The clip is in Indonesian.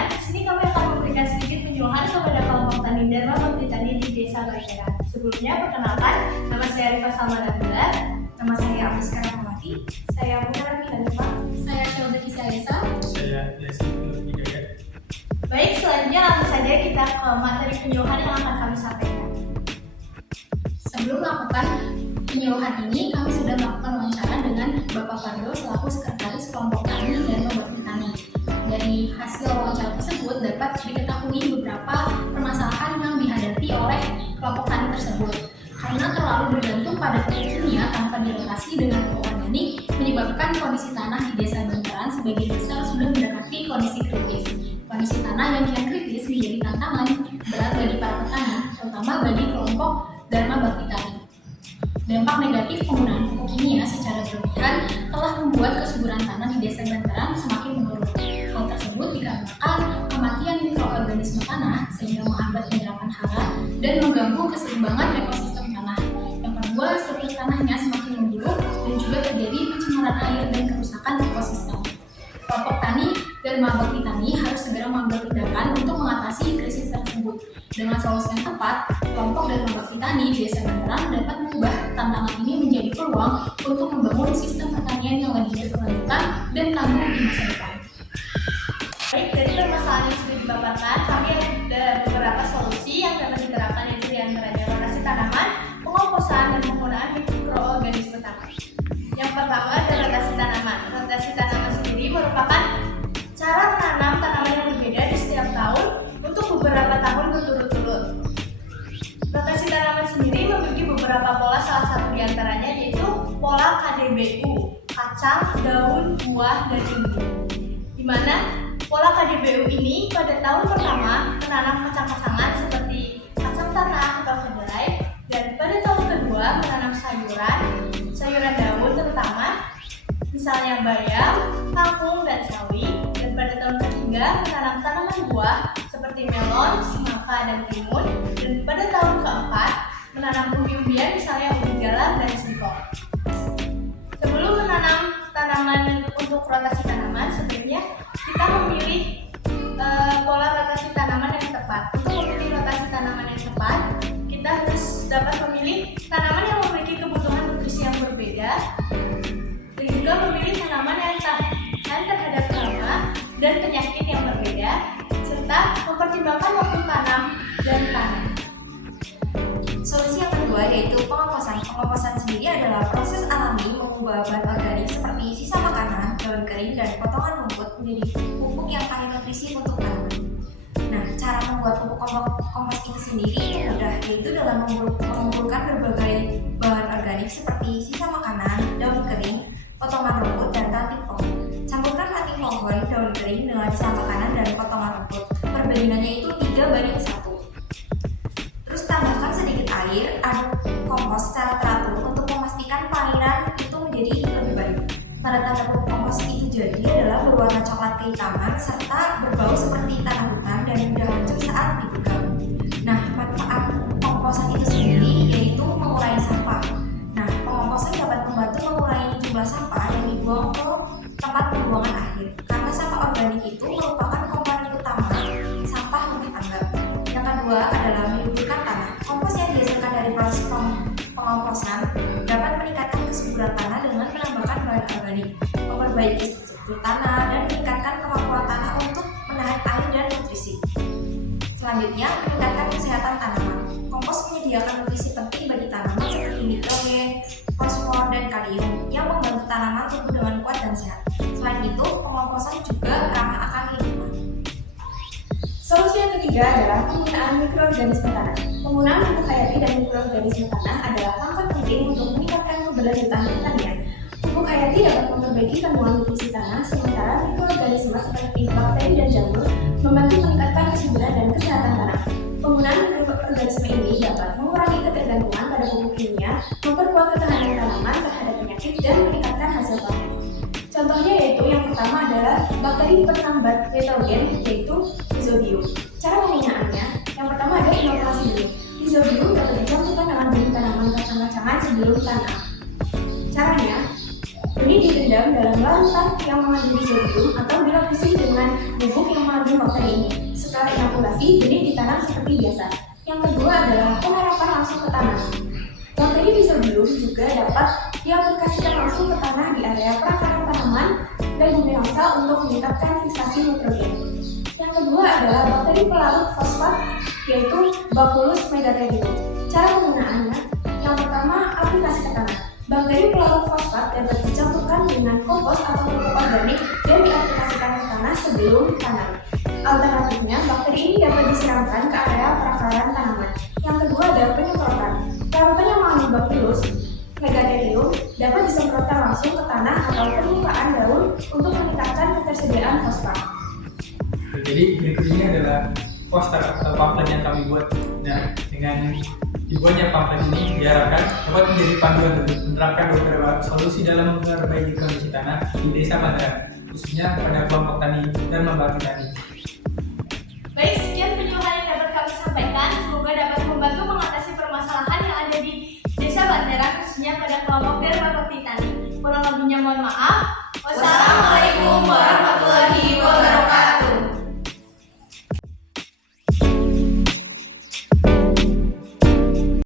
teman-teman, di sini kami akan memberikan sedikit penyuluhan kepada kelompok tani Dharma Bakti Tani di Desa Basyaran. Sebelumnya, perkenalkan, nama saya Rifa Salma Nabila, nama saya Afiska Rahmawati, saya Munarami Hanifa, saya Syazaki Saesa, saya Yasin Hidayat. Baik, selanjutnya langsung saja kita ke materi penyuluhan yang akan kami sampaikan. Sebelum melakukan penyuluhan ini, kami sudah melakukan wawancara dengan Bapak Pardo selaku sekretaris kelompok tani Dharma Bakti Tani. Dari hasil wawancara tersebut dapat diketahui beberapa permasalahan yang dihadapi oleh kelompok tani tersebut. Karena terlalu bergantung pada pupuk kimia tanpa dirotasi dengan pupuk organik, menyebabkan kondisi tanah di Desa Bantaran sebagian besar sudah mendekati kondisi kritis. Kondisi tanah yang kian kritis menjadi tantangan berat bagi para petani, terutama bagi kelompok Dharma Bakti Tani. Dampak negatif penggunaan pupuk kimia secara berlebihan telah membuat kesuburan tanah di Desa Bantaran semakin menurun. Hal tersebut dikarenakan kematian mikroorganisme tanah sehingga menghambat penyerapan hara dan mengganggu keseimbangan ekosistem tanah. Yang kedua, struktur tanahnya semakin memburuk dan juga terjadi pencemaran air dan kerusakan ekosistem. Kelompok tani Dharma Bakti Tani harus segera mengambil tindakan untuk mengatasi krisis tersebut. Dengan solusi yang tepat, kelompok Dharma Bakti Tani di Desa Bantaran dapat mengubah tantangan ini menjadi peluang untuk membangun sistem pertanian yang lebih berkelanjutan dan tangguh di masa depan. Baik, dari permasalahan yang sudah dipaparkan, kami ada beberapa solusi yang dapat diterapkan, yaitu diantaranya rotasi tanaman, pengomposan, dan penggunaan mikroorganisme tanah. Yang pertama adalah rotasi tanaman. Rotasi tanaman sendiri merupakan cara menanam tanaman yang berbeda di setiap tahun untuk beberapa tahun berturut-turut. Rotasi tanaman sendiri memiliki beberapa pola, salah satu diantaranya yaitu pola KDBU, kacang, daun, buah, dan umbi. Di mana pola KDBU ini pada tahun pertama menanam kacang-kacangan seperti kacang tanah atau kedelai, dan pada tahun kedua menanam sayuran daun terutama misalnya bayam, kangkung, dan sawi, dan pada tahun ketiga menanam tanaman buah seperti melon, semangka, dan timun, dan pada tahun keempat menanam umbi-umbian misalnya ubi jalar dan singkong. Sebelum menanam tanaman untuk rotasi tanaman, sebenarnya kita memilih pola rotasi tanaman yang tepat. Untuk memilih rotasi tanaman yang tepat, kita harus dapat memilih tanaman yang memiliki kebutuhan nutrisi yang berbeda, dan juga memilih tanaman yang tahan terhadap hama dan penyakit yang berbeda, serta mempertimbangkan waktu tanam dan panen. Solusi yang kedua yaitu pengomposan. Pengomposan sendiri adalah proses alami mengubah bahan organik seperti sisa makanan, daun kering, dan potongan rumput menjadi pupuk yang kaya nutrisi untuk tanaman. Nah, cara membuat pupuk kompos itu sendiri itu mudah, yaitu dengan mengumpulkan berbagai bahan organik seperti sisa makanan, daun kering, potongan rumput, dan ranting pohon. Campurkan ranting pohon, daun kering dengan sisa makanan dan potongan rumput. Perbandingannya itu 3:1. Terus tambahkan sedikit air, aduk kompos secara teratur untuk memastikan pairan itu menjadi lebih baik. Tanda-tanda pupuk kompos itu jadi adalah berwarna coklat kehitaman serta berbau seperti tanah hutan dan mudah hancur saat dipegang. Nah, manfaat pengomposan itu sendiri yaitu mengurangi sampah. Nah, pengomposan dapat membantu mengurangi jumlah sampah yang dibuang ke tempat pembuangan akhir. Karena sampah organik itu merupakan komponen utama sampah rumah tangga. Yang kedua adalah menyuburkan tanah. Kompos yang dihasilkan dari proses pengomposan dapat meningkatkan kesuburan tanah dengan menambahkan bahan organik, memperbaiki struktur tanah, dan meningkatkan kemampuan tanah untuk menahan air dan nutrisi. Selanjutnya, meningkatkan kesehatan tanaman. Kompos menyediakan nutrisi penting bagi tanaman seperti nitrogen, fosfor, dan kalium yang membantu tanaman tumbuh dengan kuat dan sehat. Selain itu, pengomposan juga ramah akan lingkungan. Solusi yang ketiga adalah penggunaan mikroorganisme tanah. Penggunaan pupuk hayati dan mikroorganisme tanah adalah langkah penting untuk meningkatkan keberlanjutan pertanian. Pupuk hayati dapat memperbaiki kandungan nutrisi tanah, sementara mikroorganisme seperti bakteri dan jamur membantu meningkatkan kesuburan dan kesehatan tanah. Penggunaan mikroorganisme ini dapat mengurangi ketergantungan pada pupuk kimia, memperkuat ketahanan tanaman terhadap penyakit, dan meningkatkan hasil panen. Contohnya yaitu yang pertama adalah bakteri penambat nitrogen yaitu Rhizobium. Cara penggunaannya, yang pertama ada inokulasi dulu. Rhizobium dapat dicampurkan dengan benih tanaman kacang-kacangan sebelum tanam. Caranya, benih direndam dalam larutan yang mengandung Rhizobium atau dilapisi dengan bubuk yang mengandung bakteri ini. Setelah inokulasi, benih ditanam seperti biasa. Yang kedua adalah penerapan langsung ke tanah. Bakteri Rhizobillum juga dapat diaplikasikan langsung ke tanah di area perakaran tanaman leguminosa untuk meningkatkan fiksasi nitrogen. Yang kedua adalah bakteri pelarut fosfat, yaitu Bacillus megatherium. Cara penggunaannya, yang pertama aplikasi ke tanah. Bakteri pelarut fosfat dapat dicampurkan dengan kompos atau pupuk organik dan diaplikasikan ke tanah sebelum tanam. Alternatifnya, bakteri ini dapat disiramkan ke area perakaran tanaman. Yang kedua adalah penyemprotan. Larutan yang mengandung Bacillus megatherium dapat disemprotkan langsung ke tanah atau permukaan daun untuk meningkatkan ketersediaan fosfat. Jadi berikut ini adalah poster atau pamflet yang kami buat. Nah, dengan dibuatnya pamflet ini diharapkan dapat menjadi panduan untuk menerapkan beberapa solusi dalam memperbaiki kondisi tanah di Desa Madra, khususnya pada kelompok tani dan membagi tani. Baik, sekian penyuluhan yang dapat kami sampaikan. Semoga dapat membantu mengatasi permasalahan yang ada di Desa Bantera, khususnya pada kelompok dan membagi tani. Kurang lebihnya mohon maaf.